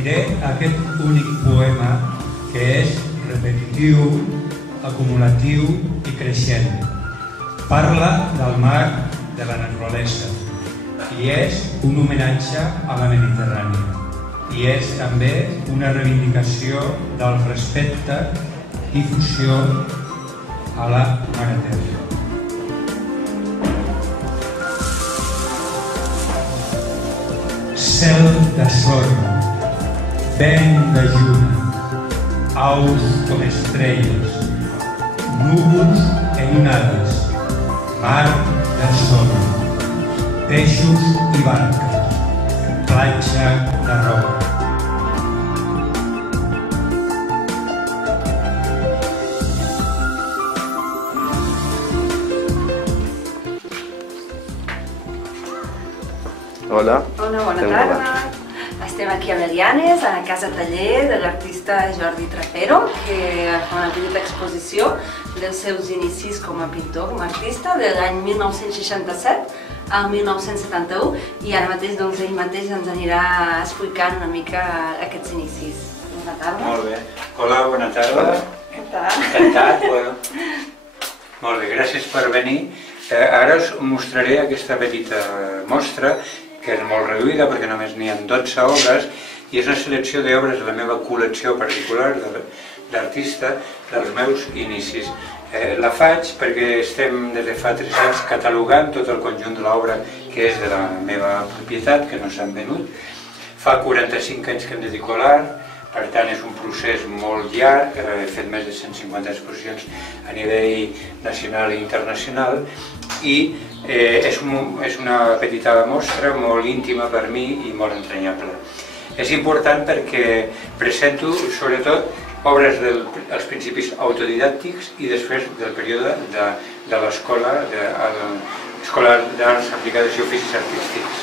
referiré a aquest únic poema que és repetitiu, acumulatiu i creixent. Parla del mar, de la naturalesa, i és un homenatge a la Mediterrània. I és també una reivindicació del respecte i fusió a la Mare Terra. Cel de sorra, vent de lluna, aus com estrelles, núvols en onades, mar de sorra, peixos i barques, platja de roca. Hola. Hola, bona tarda. Estem aquí a Melianes, a la casa taller de l'artista Jordi Trapero, que fa una petita exposició dels seus inicis com a pintor, com a artista, de l'any 1967 al 1971, i ara mateix ell mateix ens anirà explicant una mica aquests inicis. Bona tarda. Molt bé. Hola, bona tarda. Què tal? Encantat. Molt bé, gràcies per venir. Ara us mostraré aquesta petita mostra, que és molt reduïda perquè només n'hi ha 12 obres, i és una selecció d'obres de la meva col·lecció particular d'artista dels meus inicis. La faig perquè estem des de fa 3 anys catalogant tot el conjunt de l'obra que és de la meva propietat, que no s'han venut. Fa 45 anys que em dedico a l'art, per tant és un procés molt llarg, he fet més de 150 exposicions a nivell nacional i internacional, i és una petita mostra molt íntima per mi i molt entranyable. És important perquè presento sobretot obres dels principis autodidàctics i després del període de l'escola d'arts aplicades i oficis artístics.